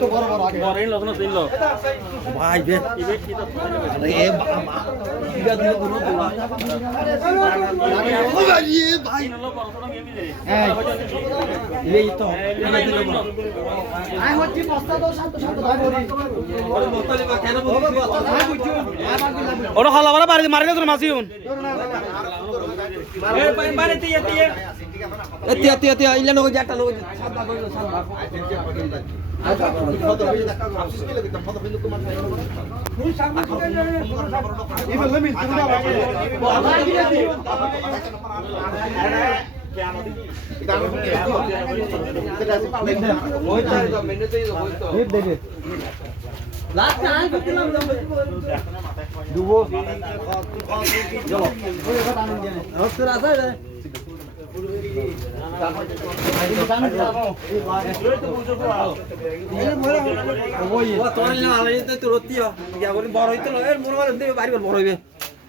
তো বড় বড় আগে বড় এই লগ্ন তিন লোক ভাই বে ইবে কি তো এ বাবা ইগা দিলে কোনো বলা ও ভাই ভাই তিন লোক বড় ছোট গেমি রে এই তো আই হচ্ছি বস্তা দাও শান্ত শান্ত ভাই বলি ওরে বস্তা লিবা কেন বলি বস্তা ভাই বুঝছো ওরা হলা বড় বাড়ি মারিলে তোর মাসিউন এ পাই মারে তিয়া তিয়া এতিয়া ইলা নগো জাটা নগো সাদা কইলো সাদা আচ্ছা ফটো ভিডিও দেখা আপনি কি লাগে ফটো ভিডিও তোমার চাই ফুল সামনে এই বললে মিল তুমি না ভাই কি দিও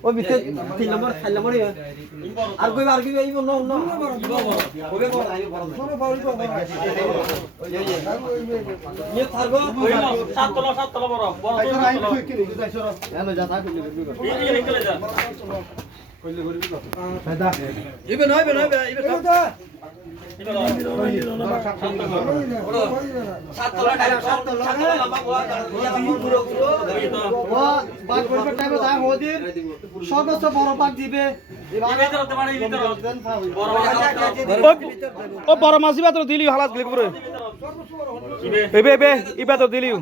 ওই ভিতরে 3 নম্বর 4 নম্বর আর কই আর কি এই নো নো ওবে বড় আই বড় ছোট বড় বড় ये থারগো সাত তলা বড় বড় তো আই কি কি যাইছো এনো যা থাক এই নিকলে যা কইলে করি ফায়দা ইবে নয় ইবে তো সর্বোচ্চ বড় পাক দিবে ও বড় মাসি বেতর দিলি হালাত ক্লিক করে এবে ইবে তো দিলিও